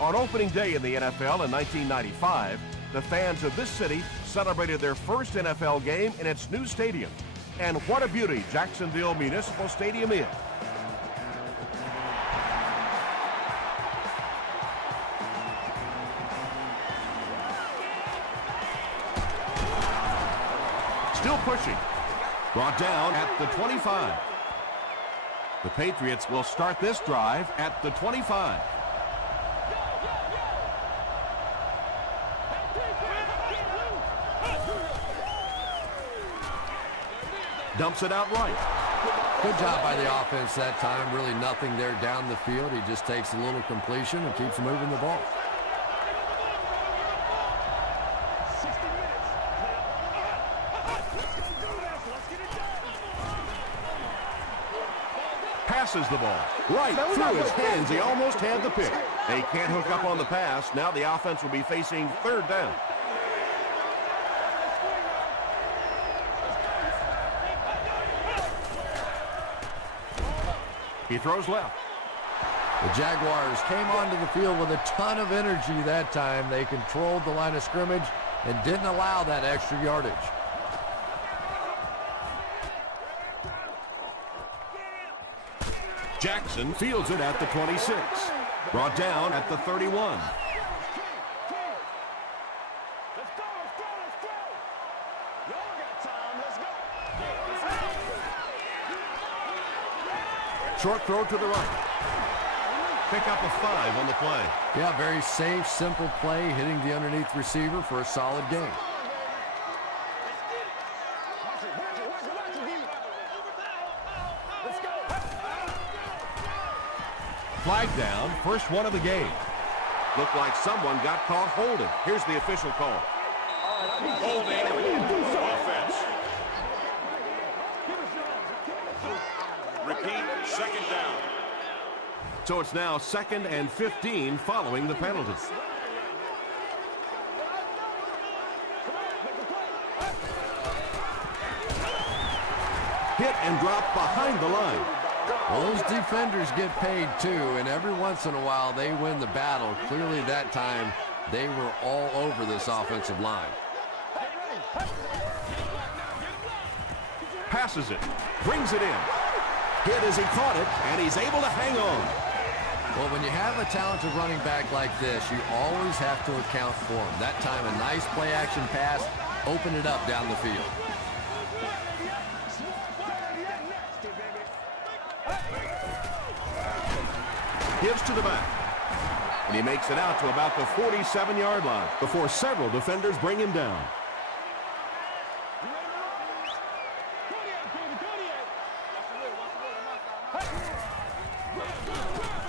On opening day in the NFL in 1995, the fans of this city celebrated their first NFL game in its new stadium. And what a beauty Jacksonville Municipal Stadium is. Still pushing. Brought down at the 25. The Patriots will start this drive at the 25. Dumps it out right. Good job by the offense that time. Really nothing there down the field. He just takes a little completion and keeps moving the ball. Passes the ball right through his hands. He almost had the pick. They can't hook up on the pass. Now the offense will be facing third down. He throws left. The Jaguars came onto the field with a ton of energy that time. They controlled the line of scrimmage and didn't allow that extra yardage. Jackson fields it at the 26. Brought down at the 31. Short throw to the right. Pick up a 5 on the play. Yeah, very safe, simple play, hitting the underneath receiver for a solid gain. Flag down, first one of the game. Looked like someone got caught holding. Here's the official call. Holding offense. Repeat, second down. So it's now 2nd and 15 following the penalty. Hit and drop behind the line. Well, those defenders get paid too, and every once in a while they win the battle. Clearly that time they were all over this offensive line. Passes it, brings it in. Hit as he caught it, and he's able to hang on. Well, when you have a talented running back like this, you always have to account for him. That time a nice play-action pass, open it up down the field. Gives to the back. And he makes it out to about the 47-yard line before several defenders bring him down.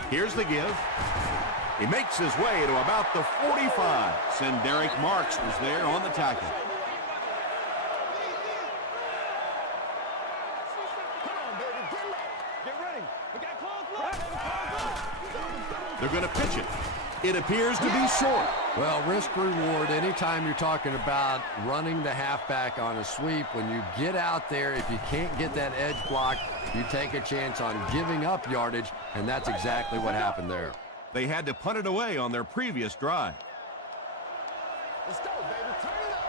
Here's the give. He makes his way to about the 45. Derek Marks was there on the tackle. They're going to pitch it. It appears to be short. Well, risk reward anytime you're talking about running the halfback on a sweep. When you get out there, if you can't get that edge block, you take a chance on giving up yardage, and that's exactly what happened there. They had to punt it away on their previous drive. Let's go, baby. Turn it up.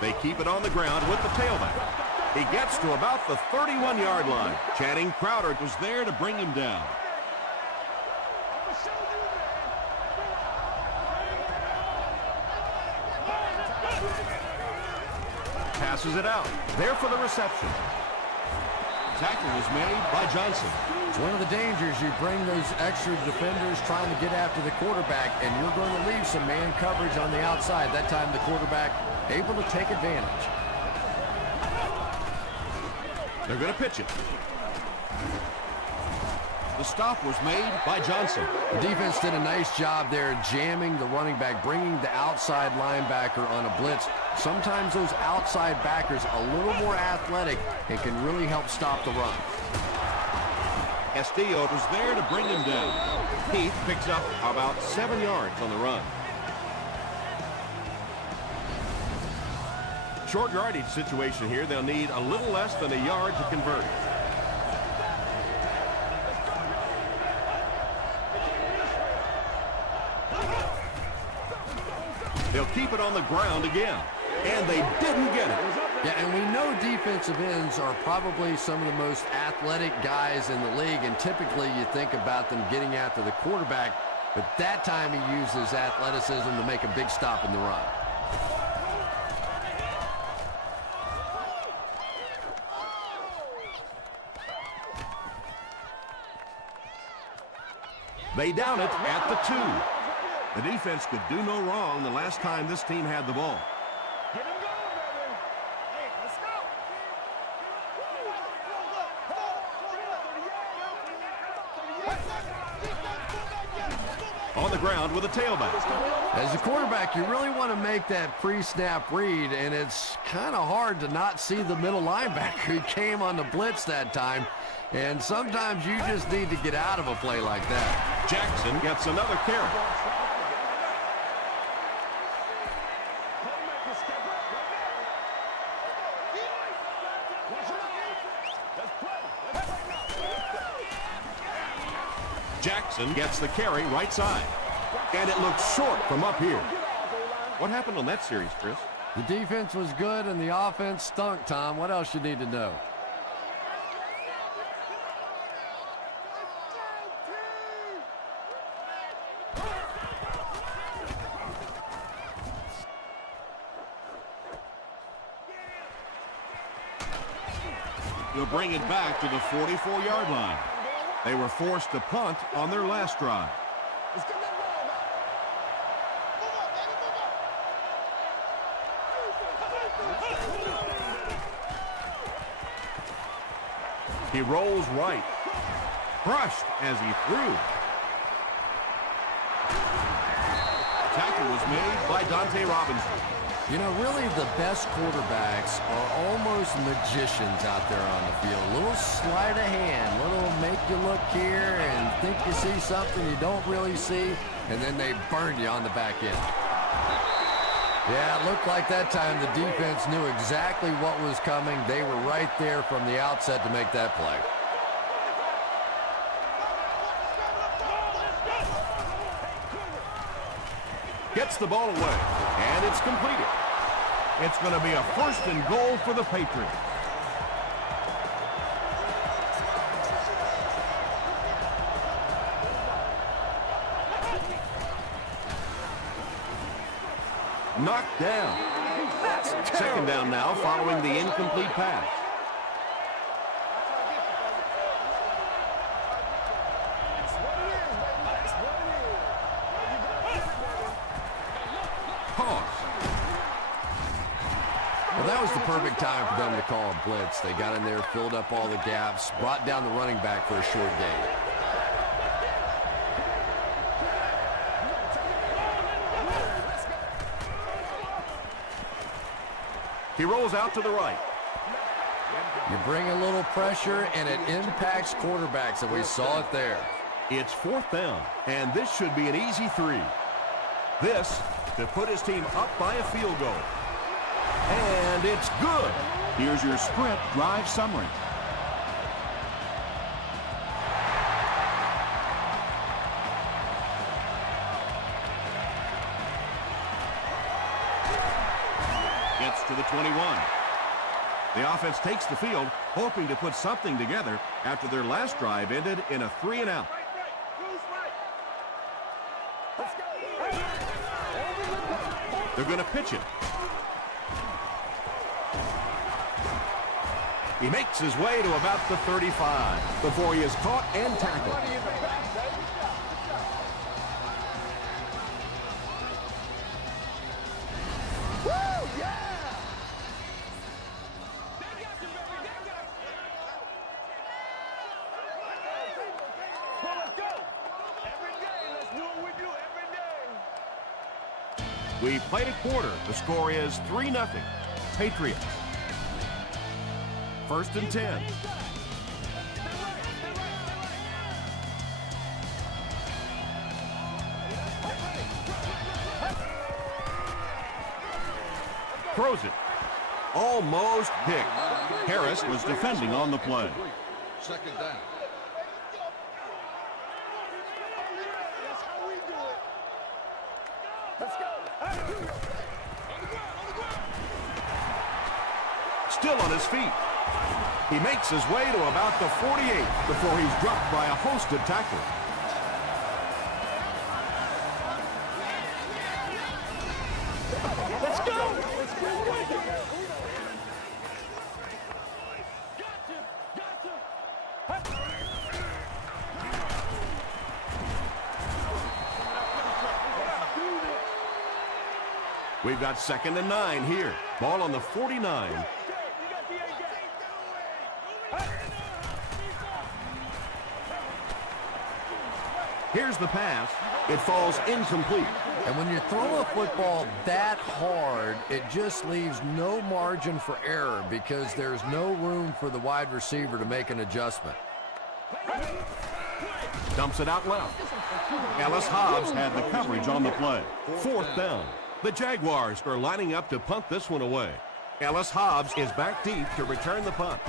They keep it on the ground with the tailback. He gets to about the 31-yard line. Channing Crowder was there to bring him down. Passes it out. There for the reception. Tackle was made by Johnson. It's one of the dangers. You bring those extra defenders trying to get after the quarterback, and you're going to leave some man coverage on the outside. That time the quarterback able to take advantage. They're going to pitch it. The stop was made by Johnson. The defense did a nice job there jamming the running back, bringing the outside linebacker on a blitz. Sometimes those outside backers a little more athletic and can really help stop the run. Castillo was there to bring him down. Heath picks up about 7 yards on the run. Short yardage situation here. They'll need a little less than a yard to convert. They'll keep it on the ground again. And they didn't get it. Yeah, and we know defensive ends are probably some of the most athletic guys in the league, and typically you think about them getting after the quarterback, but that time he uses athleticism to make a big stop in the run. They down it at the 2. The defense could do no wrong the last time this team had the ball. Get him going, baby. Hey, let's go. On the ground with a tailback. As a quarterback, you really want to make that pre-snap read, and it's kind of hard to not see the middle linebacker. He came on the blitz that time, and sometimes you just need to get out of a play like that. Jackson gets another carry. Jackson gets the carry right side. And it looks short from up here. What happened on that series, Chris? The defense was good and the offense stunk, Tom. What else you need to know? He'll bring it back to the 44-yard line. They were forced to punt on their last drive. Let's get that ball back. Move on, baby, move on. He rolls right. Crushed as he threw. Tackle was made by Dante Robinson. You know, really the best quarterbacks are almost magicians out there on the field. A little sleight of hand, little make you look here and think you see something you don't really see, and then they burn you on the back end. Yeah, it looked like that time the defense knew exactly what was coming. They were right there from the outset to make that play. Gets the ball away, and it's completed. It's going to be a 1st and goal for the Patriots. Knocked down. Second down now following the incomplete pass. Well, that was the perfect time for them to call a blitz. They got in there, filled up all the gaps, brought down the running back for a short gain. He rolls out to the right. You bring a little pressure, and it impacts quarterbacks, and we saw it there. It's 4th down, and this should be an easy 3. This to put his team up by a field goal. And it's good. Here's your sprint drive summary. Gets to the 21. The offense takes the field, hoping to put something together after their last drive ended in a 3-and-out. They're going to pitch it. He makes his way to about the 35 before he is caught and tackled. Woo, yeah! Well, let's go. Every day, let's do what we do every day. We played a quarter. The score is 3-0. Patriots. 1st and 10. Throws it. Almost picked. Harris was defending on the play. Second down. That's how we do it. Let's go. Still on his feet. He makes his way to about the 48 before he's dropped by a host of tacklers. Let's go. Let's go. We've got 2nd and 9 here. Ball on the 49. Here's the pass. It falls incomplete. And when you throw a football that hard, it just leaves no margin for error because there's no room for the wide receiver to make an adjustment. Dumps it out left. Ellis Hobbs had the coverage on the play. 4th down. The Jaguars are lining up to punt this one away. Ellis Hobbs is back deep to return the punt.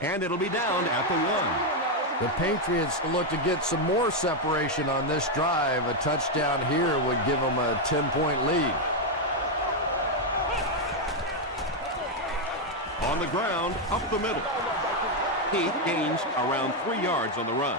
And it'll be down at the 1. The Patriots look to get some more separation on this drive. A touchdown here would give them a 10-point lead. On the ground, up the middle. He gains around 3 yards on the run.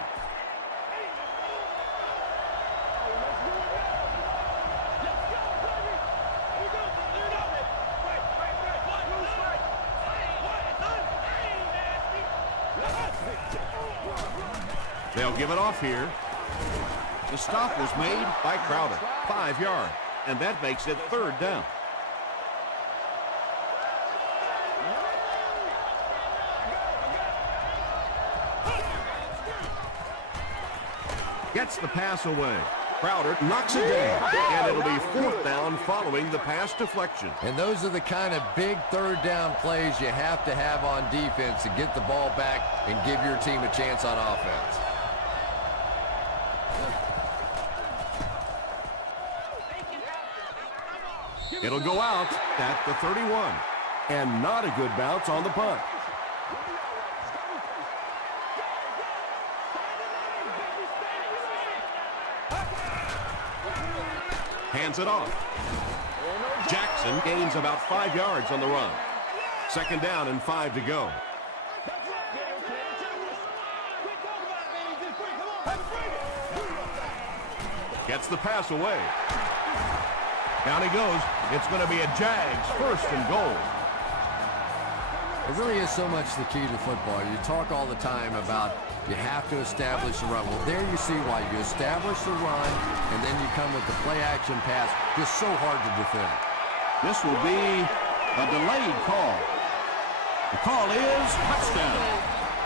They'll give it off here. The stop was made by Crowder. 5 yards, and that makes it 3rd down. Gets the pass away. Crowder knocks it down, and it'll be 4th down following the pass deflection. And those are the kind of big 3rd down plays you have to have on defense to get the ball back and give your team a chance on offense. It'll go out at the 31, and not a good bounce on the punt. Hands it off. Jackson gains about 5 yards on the run. 2nd down and 5 to go. Gets the pass away. Down he goes. It's going to be a Jags 1st and goal. It really is so much the key to football. You talk all the time about you have to establish the run. Well, there you see why. You establish the run, and then you come with the play-action pass. Just so hard to defend. This will be a delayed call. The call is touchdown.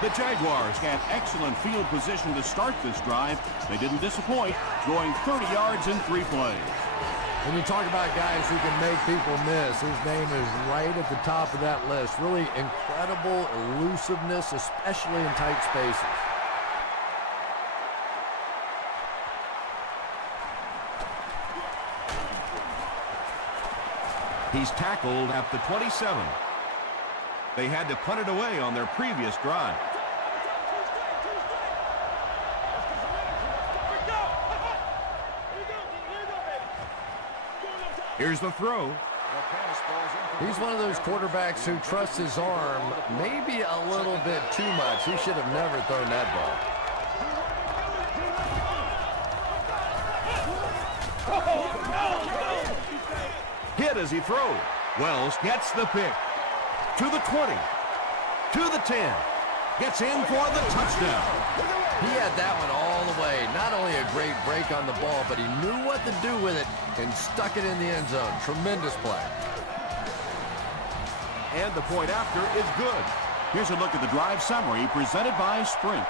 The Jaguars Had excellent field position to start this drive. They didn't disappoint, going 30 yards in 3 plays. When you talk about guys who can make people miss, his name is right at the top of that list. Really incredible elusiveness, especially in tight spaces. He's tackled at the 27. They had to punt it away on their previous drive. Here's the throw. He's one of those quarterbacks who trusts his arm maybe a little bit too much. He should have never thrown that ball. Hit as he throws. Wells gets the pick. To the 20. To the 10. Gets in for the touchdown. He had that one all the way. Not only a great break on the ball, but he knew what to do with it and stuck it in the end zone. Tremendous play. And the point after is good. Here's a look at the drive summary presented by Sprint.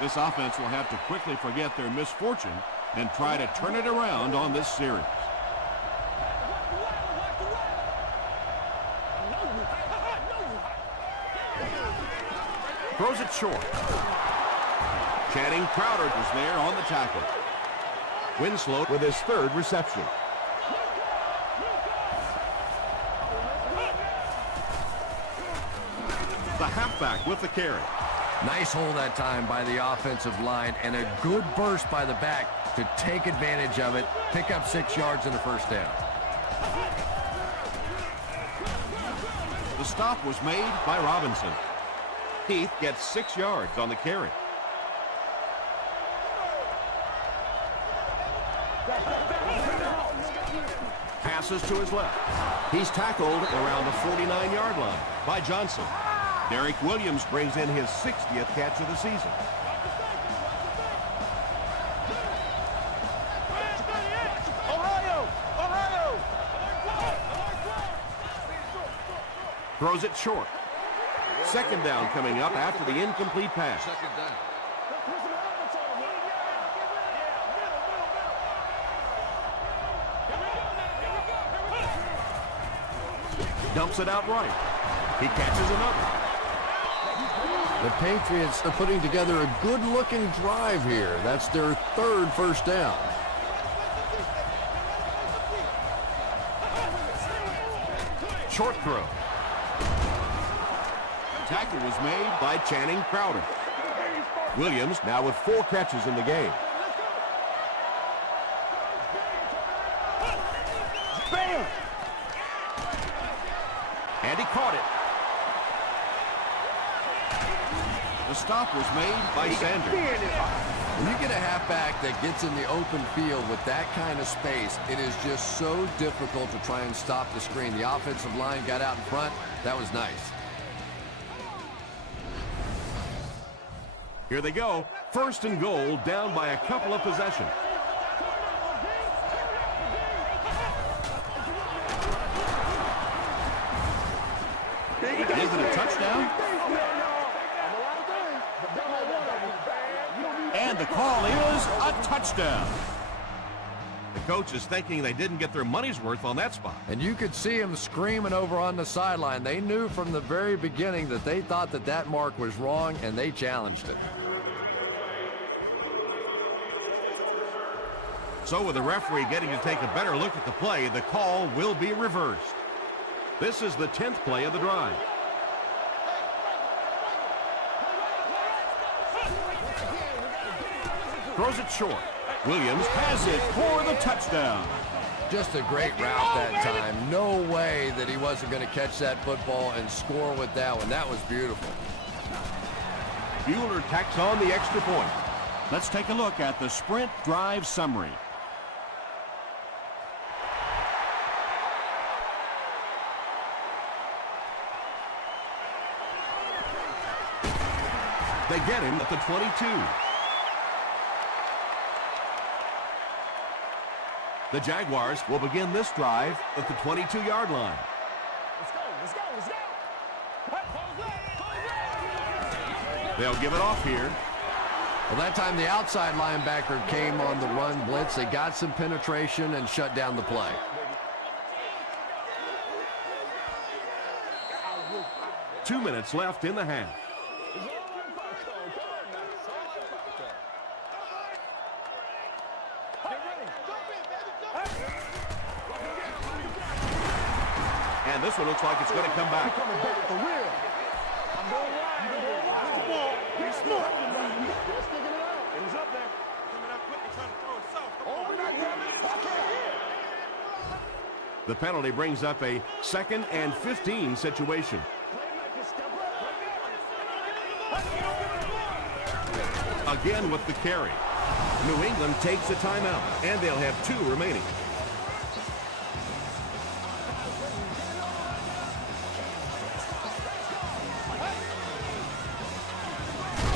This offense will have to quickly forget their misfortune and try to turn it around on this series. Throws it short. Channing Crowder was there on the tackle. Winslow with his third reception. The halfback with the carry. Nice hold that time by the offensive line and a good burst by the back to take advantage of it, pick up 6 yards and a first down. The stop was made by Robinson. Heath gets 6 yards on the carry. Passes to his left. He's tackled around the 49-yard line by Johnson. Derek Williams brings in his 60th catch of the season. Throws it short. Second down coming up after the incomplete pass. Dumps it out right. He catches another. The Patriots are putting together a good-looking drive here. That's their third first down. Short throw. Tackle was made by Channing Crowder. Williams now with 4 catches in the game. Bam! And he caught it. The stop was made by Sanders. When you get a halfback that gets in the open field with that kind of space, it is just so difficult to try and stop the screen. The offensive line got out in front. That was nice. Here they go. First and goal, down by a couple of possessions. Is it a touchdown? And the call is a touchdown. The coach is thinking they didn't get their money's worth on that spot. And you could see them screaming over on the sideline. They knew from the very beginning that they thought that that mark was wrong, and they challenged it. So with the referee getting to take a better look at the play, the call will be reversed. This is the 10th play of the drive. Throws it short. Williams has it for the touchdown. Just a great route that time. No way that he wasn't going to catch that football and score with that one. That was beautiful. Bueller tacks on the extra point. Let's take a look at the sprint drive summary. They get him at the 22. The Jaguars will begin this drive at the 22-yard line. Let's go. They'll give it off here. Well, that time the outside linebacker came on the run blitz. They got some penetration and shut down the play. Two minutes left in the half. And this one looks like it's going to come back. The penalty brings up a 2nd and 15 situation. Again with the carry. New England takes a timeout, and they'll have 2 remaining.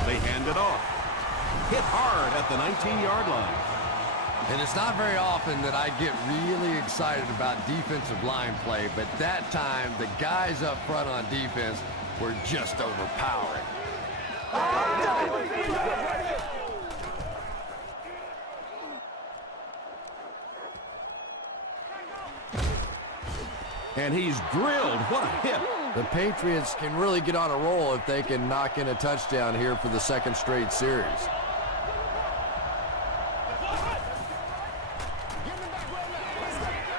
They hand it off. Hit hard at the 19-yard line. And it's not very often that I get really excited about defensive line play, but that time the guys up front on defense were just overpowering. And he's drilled. What a hit. The Patriots can really get on a roll if they can knock in a touchdown here for the second straight series.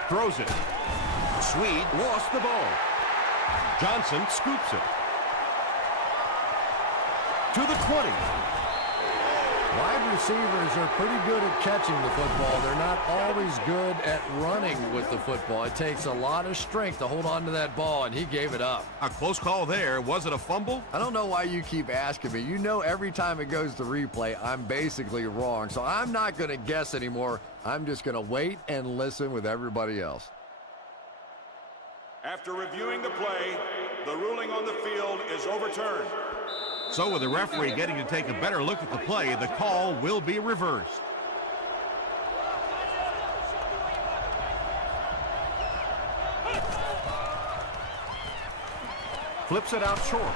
Throws it. Swede lost the ball. Johnson scoops it. To the 20. Wide receivers are pretty good at catching the football. They're not always good at running with the football. It takes a lot of strength to hold on to that ball, and he gave it up. A close call there. Was it a fumble? I don't know why you keep asking me. You know every time it goes to replay, I'm basically wrong. So I'm not going to guess anymore. I'm just going to wait and listen with everybody else. After reviewing the play, the ruling on the field is overturned. So with the referee getting to take a better look at the play, the call will be reversed. Flips it out short.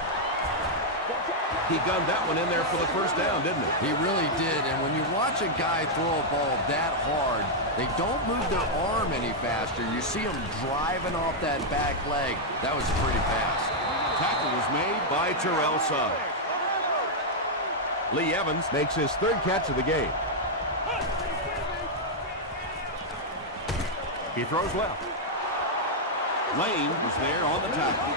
He gunned that one in there for the first down, didn't he? He really did, and when you watch a guy throw a ball that hard, they don't move their arm any faster. You see them driving off that back leg. That was a pretty pass. Tackle was made by Terrell Suggs. Lee Evans makes his third catch of the game. He throws left. Lane was there on the tackle.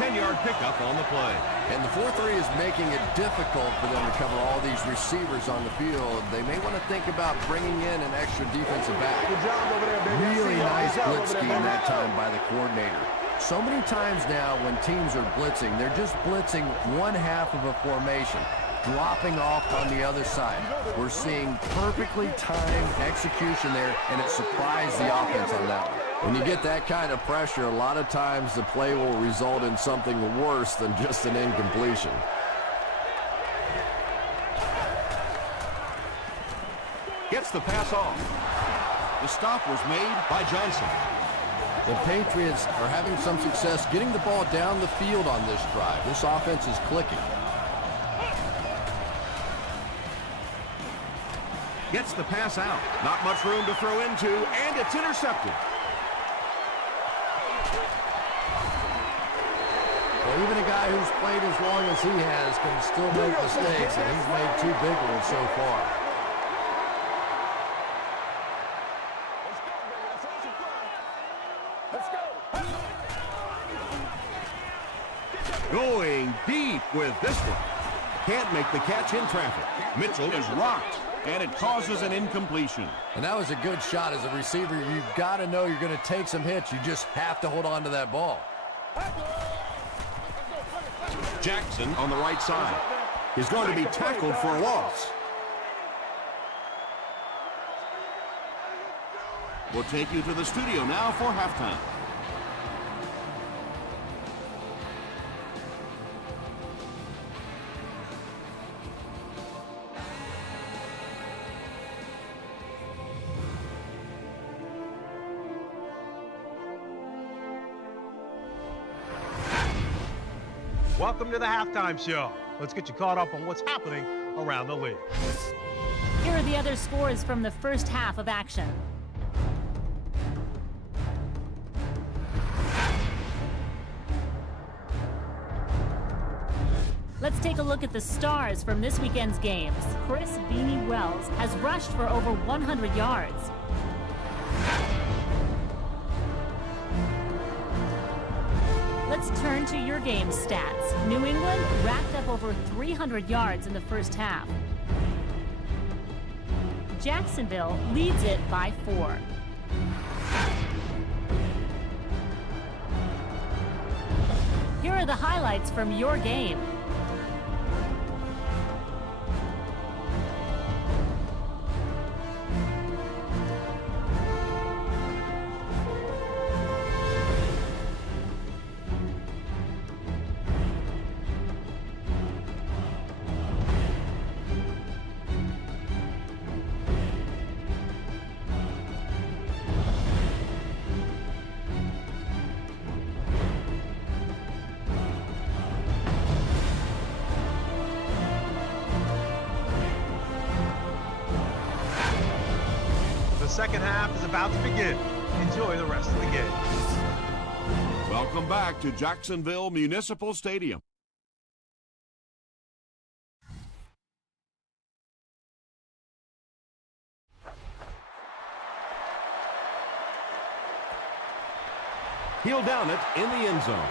10-yard pickup on the play. And the 4-3 is making it difficult for them to cover all these receivers on the field. They may want to think about bringing in an extra defensive back. Good job over there, baby. Really nice blitz scheme that time by the coordinator. So many times now when teams are blitzing, they're just blitzing one half of a formation, dropping off on the other side. We're seeing perfectly timed execution there, and it surprised the offense on that one. When you get that kind of pressure, a lot of times the play will result in something worse than just an incompletion. Gets the pass off. The stop was made by Johnson. The Patriots are having some success getting the ball down the field on this drive. This offense is clicking. Gets the pass out. Not much room to throw into, and it's intercepted. Well, even a guy who's played as long as he has can still make mistakes, and he's made 2 big ones so far. Going deep with this one. Can't make the catch in traffic. Mitchell is rocked, and it causes an incompletion. And that was a good shot as a receiver. You've got to know you're going to take some hits. You just have to hold on to that ball. Jackson on the right side. He's going to be tackled for a loss. We'll take you to the studio now for halftime. Welcome to the halftime show. Let's get you caught up on what's happening around the league. Here are the other scores from the first half of action. Let's take a look at the stars from this weekend's games. Chris Beanie Wells has rushed for over 100 yards. Let's turn to your game stats. New England racked up over 300 yards in the first half. Jacksonville leads it by 4. Here are the highlights from your game. The second half is about to begin. Enjoy the rest of the game. Welcome back to Jacksonville Municipal Stadium. He'll down it in the end zone.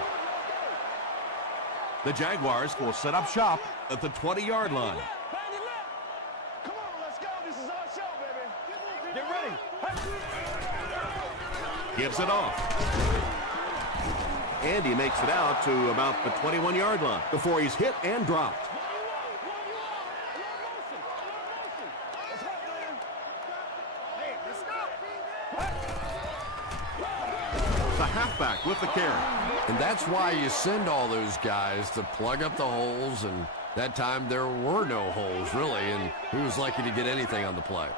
The Jaguars will set up shop at the 20-yard line. Come on, let's go. This is our show, baby. Get ready. Gives it off. And he makes it out to about the 21-yard line before he's hit and dropped. The halfback with the carry. And that's why you send all those guys to plug up the holes, and that time there were no holes, really, and he was lucky to get anything on the play.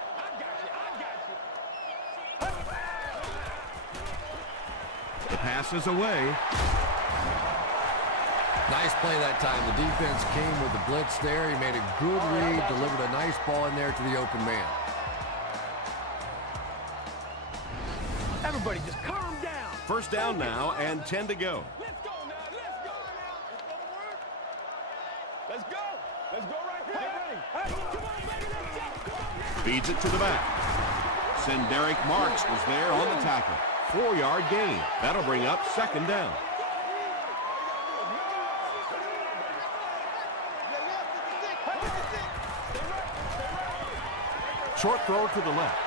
The pass is away. Nice play that time. The defense came with the blitz there. He made a good read, delivered a nice ball in there to the open man. Everybody just calm down. First down now and 10 to go. Let's go now. Let's go. Let's go right here. Get ready. Hey, come on, baby. Let's go. Come on, Feeds it to the back. Derek Marks was there on the tackle. 4-yard gain. That'll bring up second down. Short throw to the left.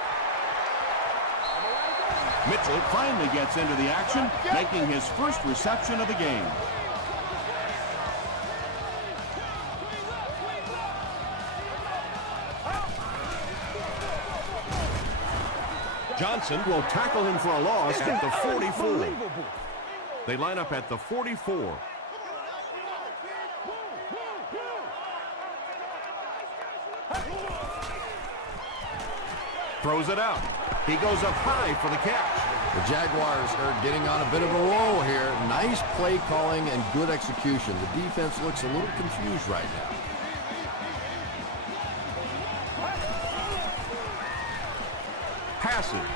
Mitchell finally gets into the action, making his first reception of the game. Johnson will tackle him for a loss at the 44. They line up at the 44. Throws it out. He goes up high for the catch. The Jaguars are getting on a bit of a roll here. Nice play calling and good execution. The defense looks a little confused right now. Passes.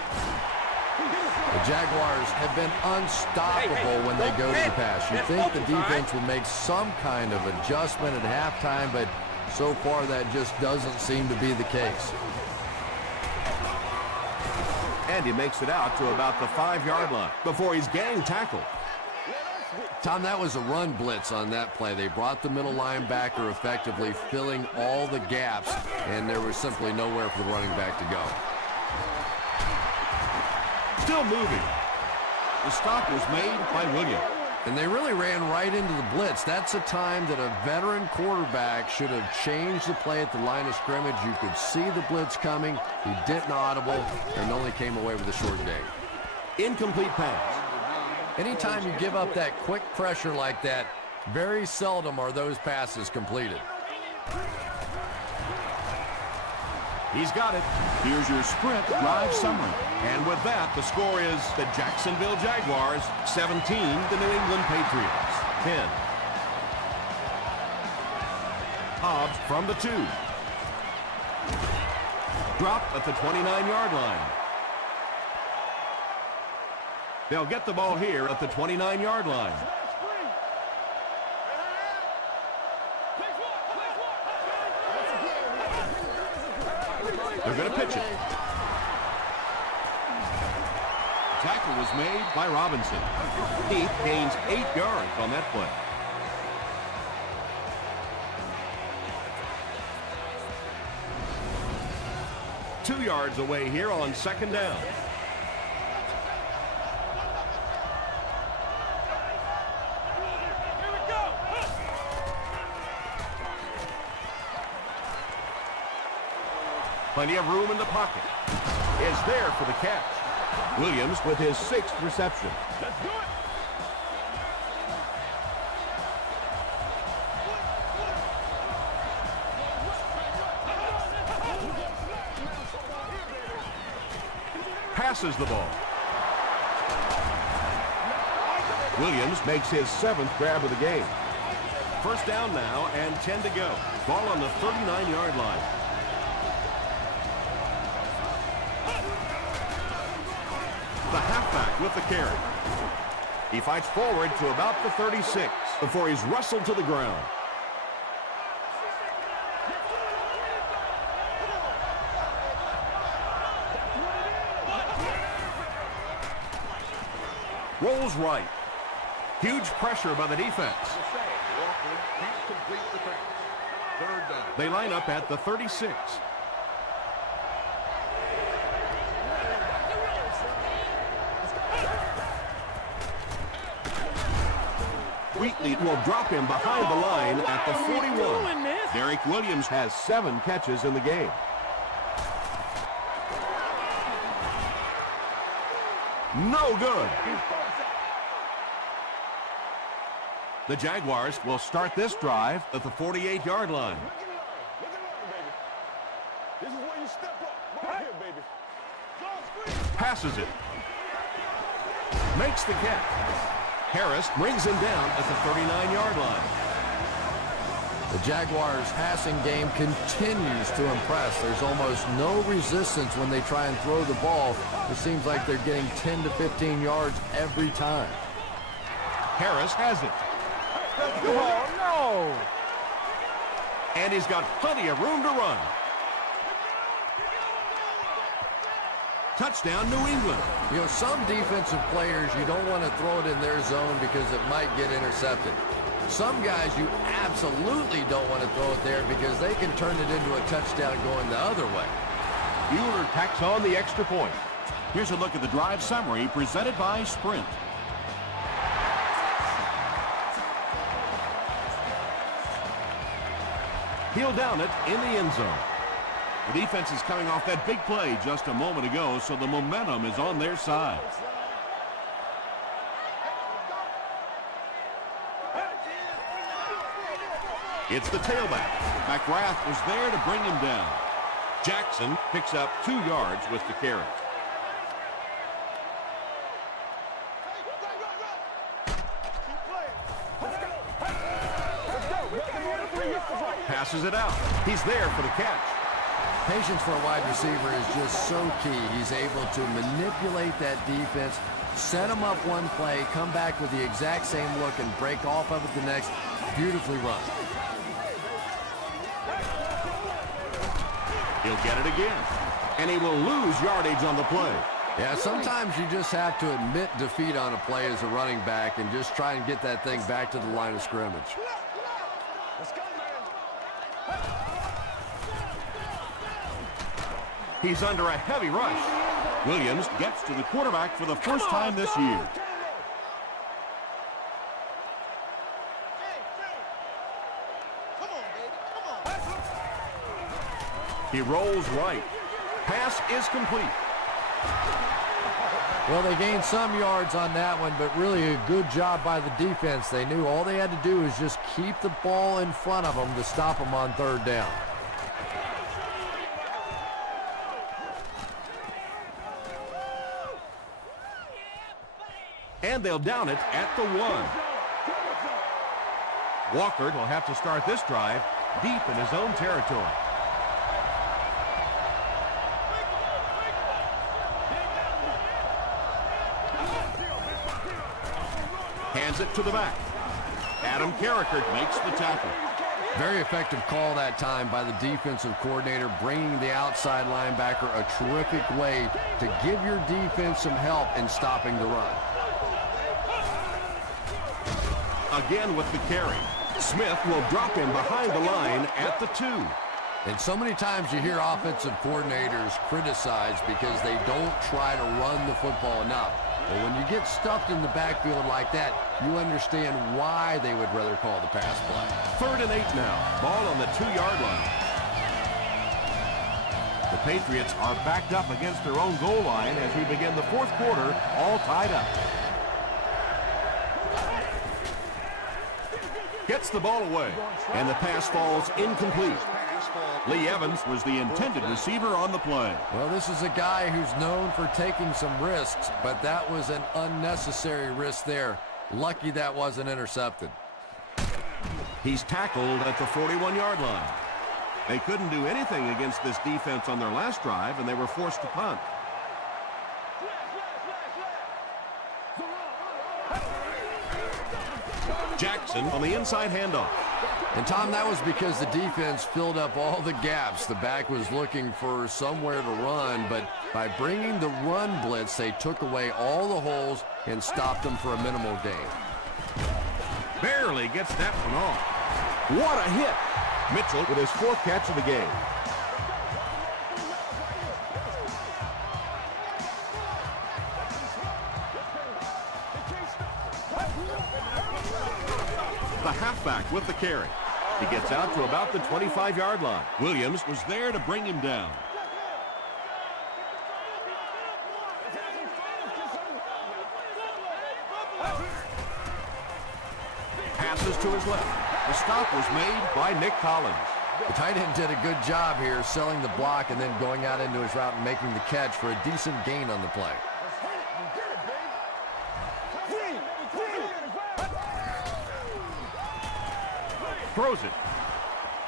The Jaguars have been unstoppable when they go to the pass. You think the defense will make some kind of adjustment at halftime, but so far that just doesn't seem to be the case. And he makes it out to about the 5-yard line before he's gang tackled. Tom, that was a run blitz on that play. They brought the middle linebacker effectively, filling all the gaps, and there was simply nowhere for the running back to go. Still moving. The stop was made by Williams. And they really ran right into the blitz. That's a time that a veteran quarterback should have changed the play at the line of scrimmage. You could see the blitz coming. He didn't audible and only came away with a short gain. Incomplete pass. Anytime you give up that quick pressure like that, very seldom are those passes completed. He's got it. Here's your sprint drive summary. And with that, the score is the Jacksonville Jaguars 17, the New England Patriots 10. Hobbs from the 2. Dropped at the 29-yard line. They'll get the ball here at the 29-yard line. They're going to pitch it. Tackle was made by Robinson. Heath gains 8 yards on that play. Two yards away here on second down. Plenty of room in the pocket. Is there for the catch. Williams with his 6th reception. Let's do it. Passes the ball. Williams makes his 7th grab of the game. First down now and 10 to go. Ball on the 39-yard line. The halfback with the carry. He fights forward to about the 36 before he's wrestled to the ground. Rolls right. Huge pressure by the defense. They line up at the 36. Wheatley will drop him behind the line at the 41. Derek Williams has 7 catches in the game. No good. The Jaguars will start this drive at the 48-yard line. This is where you step up. Right here, baby. Passes it. Makes the catch. Harris brings him down at the 39-yard line. The Jaguars' passing game continues to impress. There's almost no resistance when they try and throw the ball. It seems like they're getting 10 to 15 yards every time. Harris has it. Oh, no. And he's got plenty of room to run. Touchdown, New England. You know, some defensive players, you don't want to throw it in their zone because it might get intercepted. Some guys, you absolutely don't want to throw it there because they can turn it into a touchdown going the other way. Bueller tacks on the extra point. Here's a look at the drive summary presented by Sprint. He'll down it in the end zone. The defense is coming off that big play just a moment ago, so the momentum is on their side. It's the tailback. McGrath was there to bring him down. Jackson picks up 2 yards with the carry. Passes it out. He's there for the catch. Patience for a wide receiver is just so key. He's able to manipulate that defense, set them up one play, come back with the exact same look, and break off of it the next. Beautifully run. He'll get it again. And he will lose yardage on the play. Yeah, sometimes you just have to admit defeat on a play as a running back and just try and get that thing back to the line of scrimmage. He's under a heavy rush. Williams gets to the quarterback for the first time this year. He rolls right. Pass is complete. Well, they gained some yards on that one, but really a good job by the defense. They knew all they had to do is just keep the ball in front of them to stop them on third down. And they'll down it at the 1. Walker will have to start this drive deep in his own territory. Hands it to the back. Adam Carricker makes the tackle. Very effective call that time by the defensive coordinator, bringing the outside linebacker a terrific way to give your defense some help in stopping the run. Again with the carry. Smith will drop him behind the line at the 2. And so many times you hear offensive coordinators criticized because they don't try to run the football enough. But when you get stuffed in the backfield like that, you understand why they would rather call the pass play. 3rd and 8 now. Ball on the 2-yard line. The Patriots are backed up against their own goal line as we begin the 4th quarter, all tied up. Gets the ball away, and the pass falls incomplete. Lee Evans was the intended receiver on the play. Well, this is a guy who's known for taking some risks, but that was an unnecessary risk there. Lucky that wasn't intercepted. He's tackled at the 41-yard line. They couldn't do anything against this defense on their last drive, and they were forced to punt. Jackson on the inside handoff. And, Tom, that was because the defense filled up all the gaps. The back was looking for somewhere to run, but by bringing the run blitz, they took away all the holes and stopped them for a minimal gain. Barely gets that one off. What a hit! Mitchell with his 4th catch of the game. The halfback with the carry. He gets out to about the 25-yard line. Williams was there to bring him down. Passes to his left. The stop was made by Nick Collins. The tight end did a good job here selling the block and then going out into his route and making the catch for a decent gain on the play. Throws it.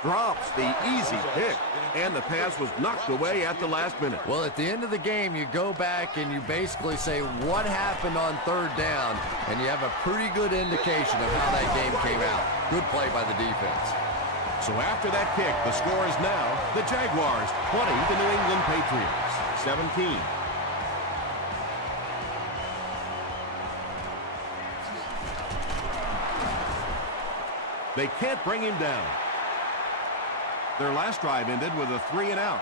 Drops the easy pick. And the pass was knocked away at the last minute. Well, at the end of the game, you go back and you basically say what happened on 3rd down, and you have a pretty good indication of how that game came out. Good play by the defense. So after that kick, the score is now the Jaguars 20, the New England Patriots 17. They can't bring him down. Their last drive ended with a 3-and-out.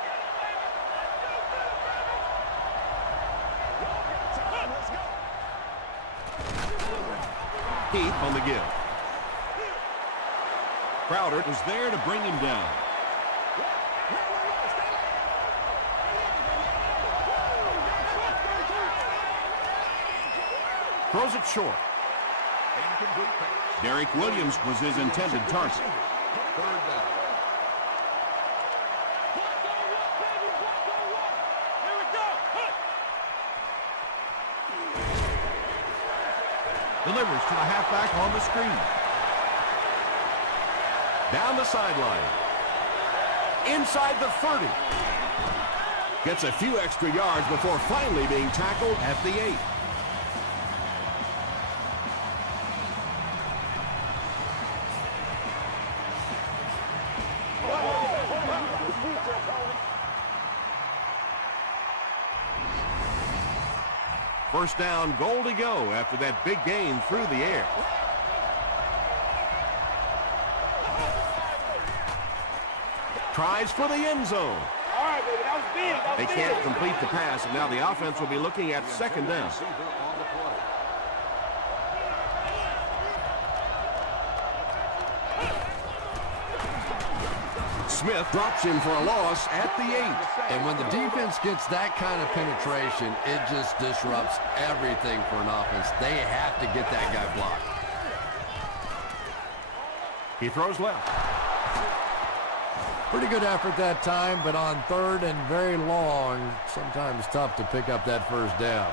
Heath on the give. Crowder was there to bring him down. Throws it short. Derek Williams was his intended target. Delivers to the halfback on the screen. Down the sideline. Inside the 30. Gets a few extra yards before finally being tackled at the 8. First down, goal to go after that big gain through the air. Tries for the end zone. All right, baby, that was big. They can't complete the pass, and now the offense will be looking at 2nd down. Smith drops him for a loss at the 8. And when the defense gets that kind of penetration, it just disrupts everything for an offense. They have to get that guy blocked. He throws left. Pretty good effort that time, but on 3rd and very long, sometimes tough to pick up that 1st down.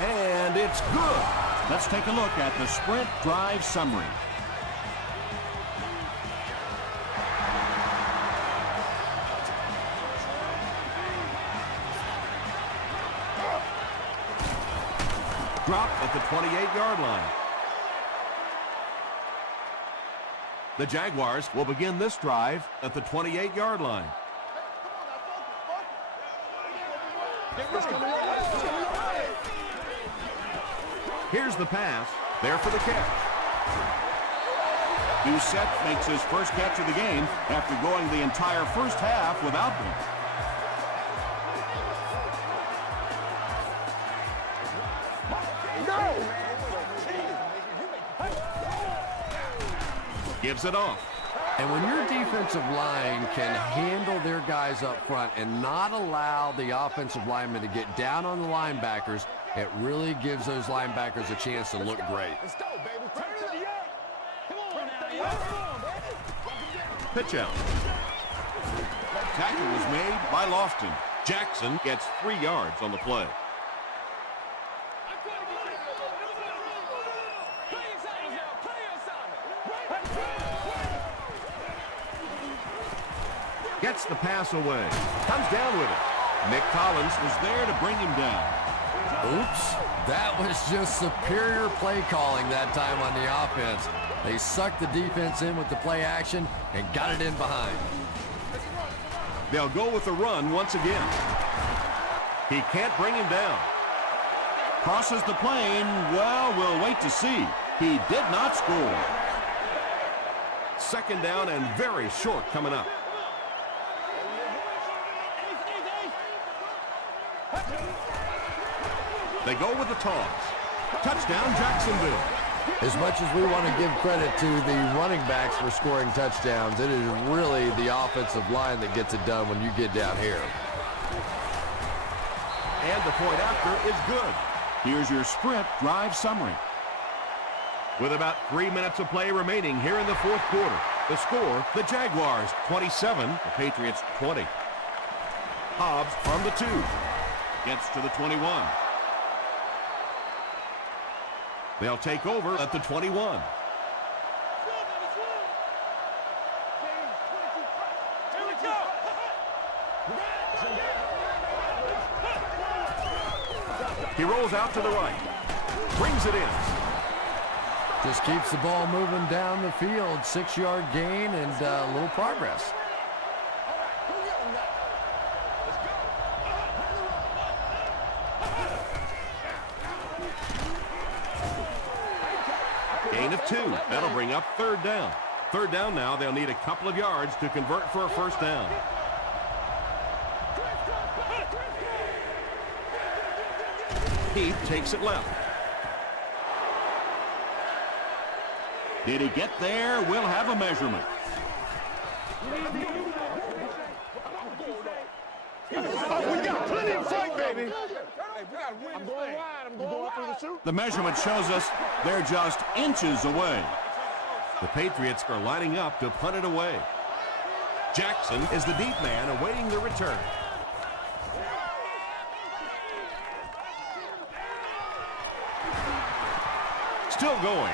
And it's good. Let's take a look at the sprint drive summary. Dropped at the 28-yard line. The Jaguars will begin this drive at the 28-yard line. Here's the pass. There for the catch. Doucette makes his first catch of the game after going the entire first half without one. Gives it off. And when your defensive line can handle their guys up front and not allow the offensive linemen to get down on the linebackers, it really gives those linebackers a chance to look great. Let's go, baby. Turn to the 8. Come on now, come on, baby. Pitch out. Tackle was made by Lofton. Jackson gets 3 yards on the play. Gets the pass away. Comes down with it. Nick Collins was there to bring him down. Oops, that was just superior play calling that time on the offense. They sucked the defense in with the play action and got it in behind. They'll go with the run once again. He can't bring him down. Crosses the plane. Well, we'll wait to see. He did not score. Second down and very short coming up. They go with the toss. Touchdown, Jacksonville. As much as we want to give credit to the running backs for scoring touchdowns, it is really the offensive line that gets it done when you get down here. And the point after is good. Here's your sprint drive summary. With about 3 minutes of play remaining here in the fourth quarter. The score, the Jaguars 27, the Patriots 20. Hobbs from the 2. Gets to the 21. They'll take over at the 21. He rolls out to the right. Brings it in. Just keeps the ball moving down the field. 6-yard gain and a little progress. Gain of 2. That'll bring up third down. Third down now. They'll need a couple of yards to convert for a first down. Heath takes it left. Did he get there? We'll have a measurement. Oh, we got plenty of fight, baby. I'm going wide. I'm going through the shoot. The measurement shows us they're just inches away. The Patriots are lining up to punt it away. Jackson is the deep man awaiting the return. Still going.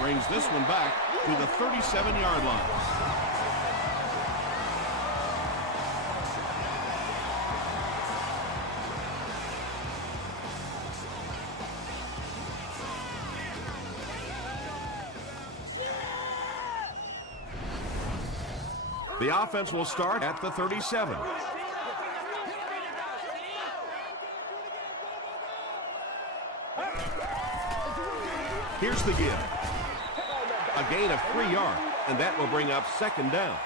Brings this one back to the 37-yard line. The offense will start at the 37. Here's the give. A gain of 3 yards, and that will bring up second down.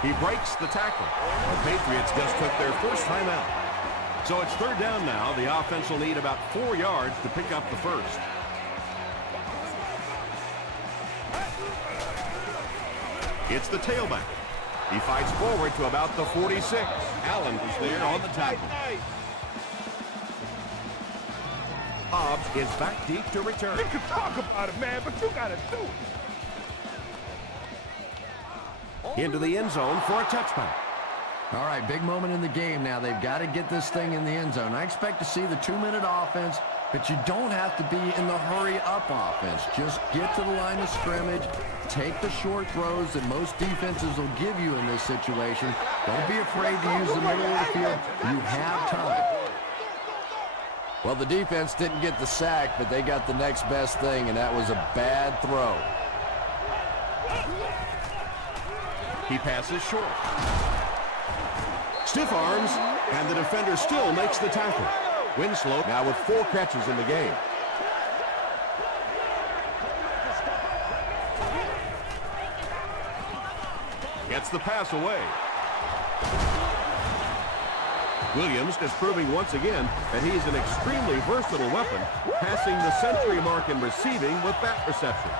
He breaks the tackle. The Patriots just took their first time out. So it's third down now. The offense will need about 4 yards to pick up the first. It's the tailback. He fights forward to about the 46. Allen is there on the tackle. Hobbs is back deep to return. You can talk about it, man, but you got to do it. Into the end zone for a touchback. All right, big moment in the game now. They've got to get this thing in the end zone. I expect to see the 2-minute offense, but you don't have to be in the hurry-up offense. Just get to the line of scrimmage, take the short throws that most defenses will give you in this situation. Don't be afraid to use the middle of the field. You have time. Well, the defense didn't get the sack, but they got the next best thing, and that was a bad throw. He passes short. Stiff arms, and the defender still makes the tackle. Winslow now with 4 catches in the game. Gets the pass away. Williams is proving once again that he's an extremely versatile weapon, passing the century mark in receiving with that reception.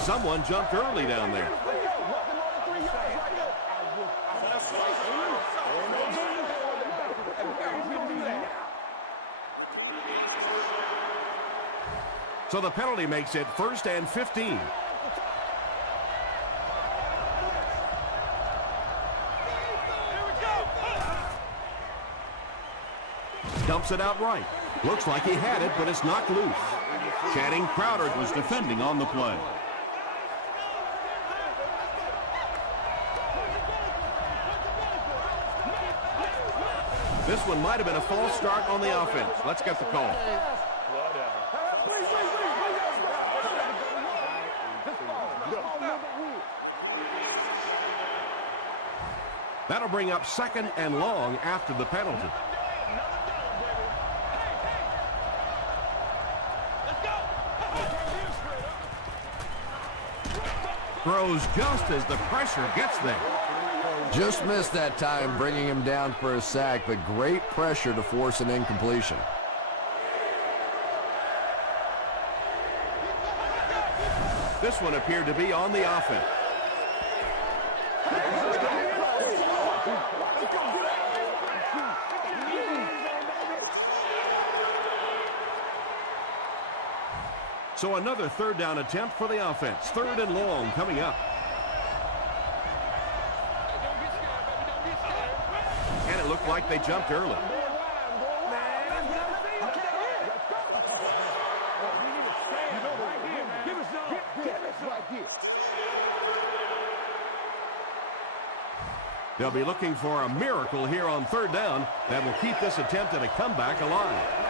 Someone jumped early down there. So the penalty makes it 1st and 15. dumps it out right. Looks like he had it, but it's knocked loose. Channing Crowder was defending on the play. This one might have been a false start on the offense. Let's get the call. That'll bring up 2nd and long after the penalty. Throws just as the pressure gets there. Just missed that time, bringing him down for a sack, but great pressure to force an incompletion. This one appeared to be on the offense. So another 3rd down attempt for the offense. 3rd and long coming up. And it looked like they jumped early. They'll be looking for a miracle here on 3rd down that will keep this attempt at a comeback alive.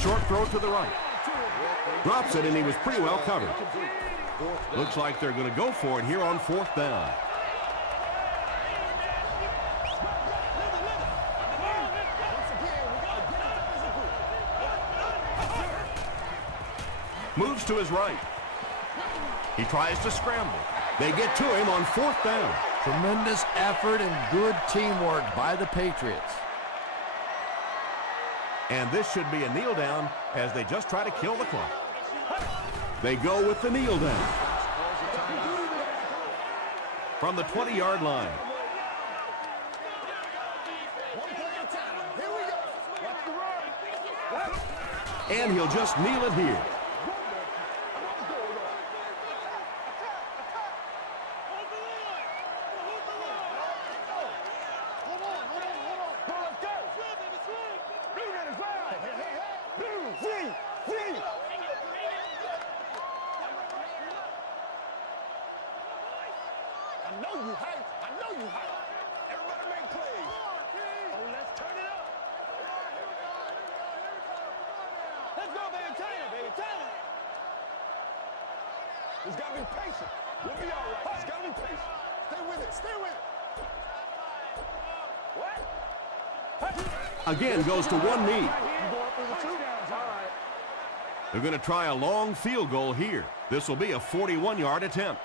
Short throw to the right. Drops it, and he was pretty well covered. Looks like they're going to go for it here on 4th down. Moves to his right. He tries to scramble. They get to him on 4th down. Tremendous effort and good teamwork by the Patriots. And this should be a kneel down as they just try to kill the clock. They go with the kneel down. From the 20-yard line. And he'll just kneel it here. He's got to be patient. We'll be all right. He's got to be patient. Stay with it. Stay with it. What? Again goes to one knee. They're going to try a long field goal here. This will be a 41-yard attempt.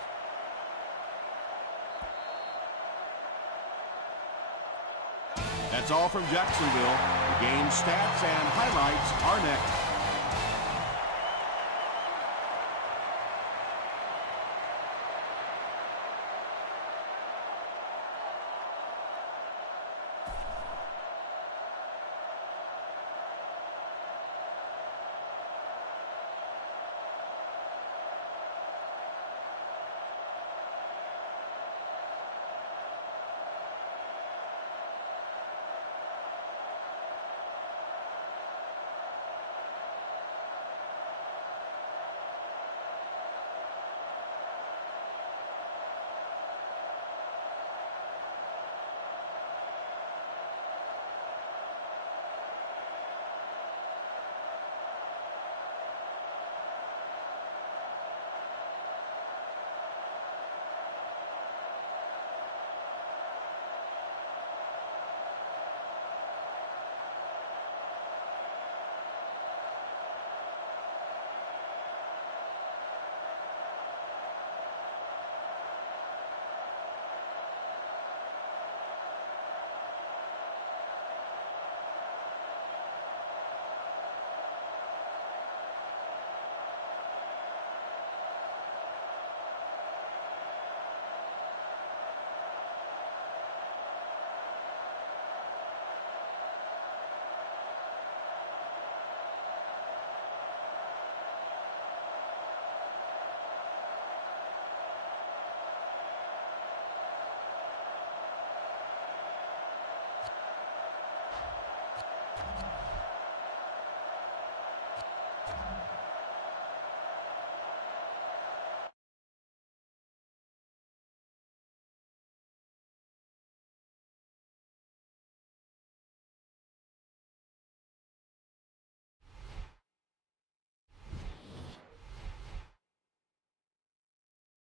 That's all from Jacksonville. The game stats and highlights are next.